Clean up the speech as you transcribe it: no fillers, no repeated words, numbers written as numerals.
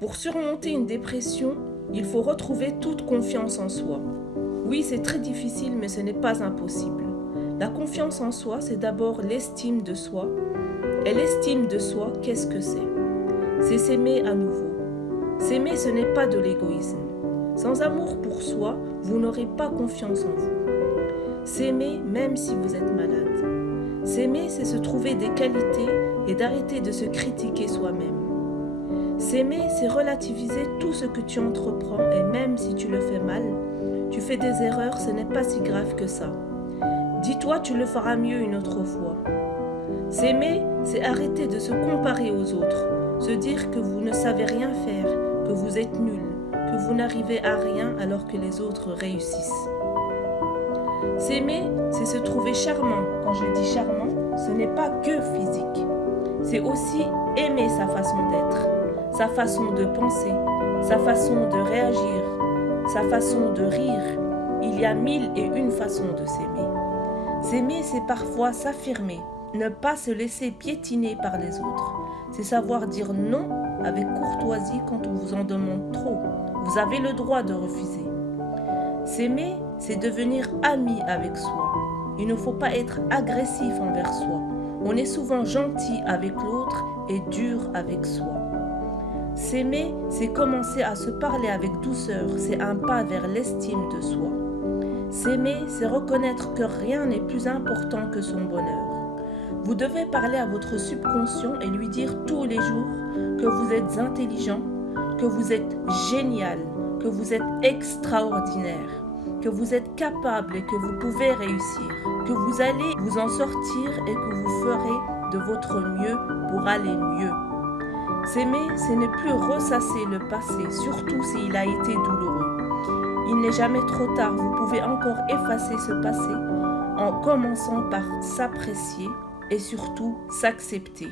Pour surmonter une dépression, il faut retrouver toute confiance en soi. Oui, c'est très difficile, mais ce n'est pas impossible. La confiance en soi, c'est d'abord l'estime de soi. Et l'estime de soi, qu'est-ce que c'est? C'est s'aimer à nouveau. S'aimer, ce n'est pas de l'égoïsme. Sans amour pour soi, vous n'aurez pas confiance en vous. S'aimer même si vous êtes malade. S'aimer, c'est se trouver des qualités et d'arrêter de se critiquer soi-même. S'aimer, c'est relativiser tout ce que tu entreprends et même si tu le fais mal, tu fais des erreurs, ce n'est pas si grave que ça. Dis-toi, tu le feras mieux une autre fois. S'aimer, c'est arrêter de se comparer aux autres, se dire que vous ne savez rien faire, que vous êtes nul, que vous n'arrivez à rien alors que les autres réussissent. S'aimer, c'est se trouver charmant. Quand je dis charmant, ce n'est pas que physique. C'est aussi aimer sa façon d'être, sa façon de penser, sa façon de réagir, sa façon de rire. Il y a 1001 façons de s'aimer. S'aimer, c'est parfois s'affirmer, ne pas se laisser piétiner par les autres. C'est savoir dire non avec courtoisie quand on vous en demande trop. Vous avez le droit de refuser. S'aimer, c'est devenir ami avec soi. Il ne faut pas être agressif envers soi. On est souvent gentil avec l'autre et dur avec soi. S'aimer, c'est commencer à se parler avec douceur. C'est un pas vers l'estime de soi. S'aimer, c'est reconnaître que rien n'est plus important que son bonheur. Vous devez parler à votre subconscient et lui dire tous les jours que vous êtes intelligent, que vous êtes génial, que vous êtes extraordinaire, que vous êtes capable et que vous pouvez réussir, que vous allez vous en sortir et que vous ferez de votre mieux pour aller mieux. S'aimer, c'est ne plus ressasser le passé, surtout s'il a été douloureux. Il n'est jamais trop tard, vous pouvez encore effacer ce passé en commençant par s'apprécier et surtout s'accepter.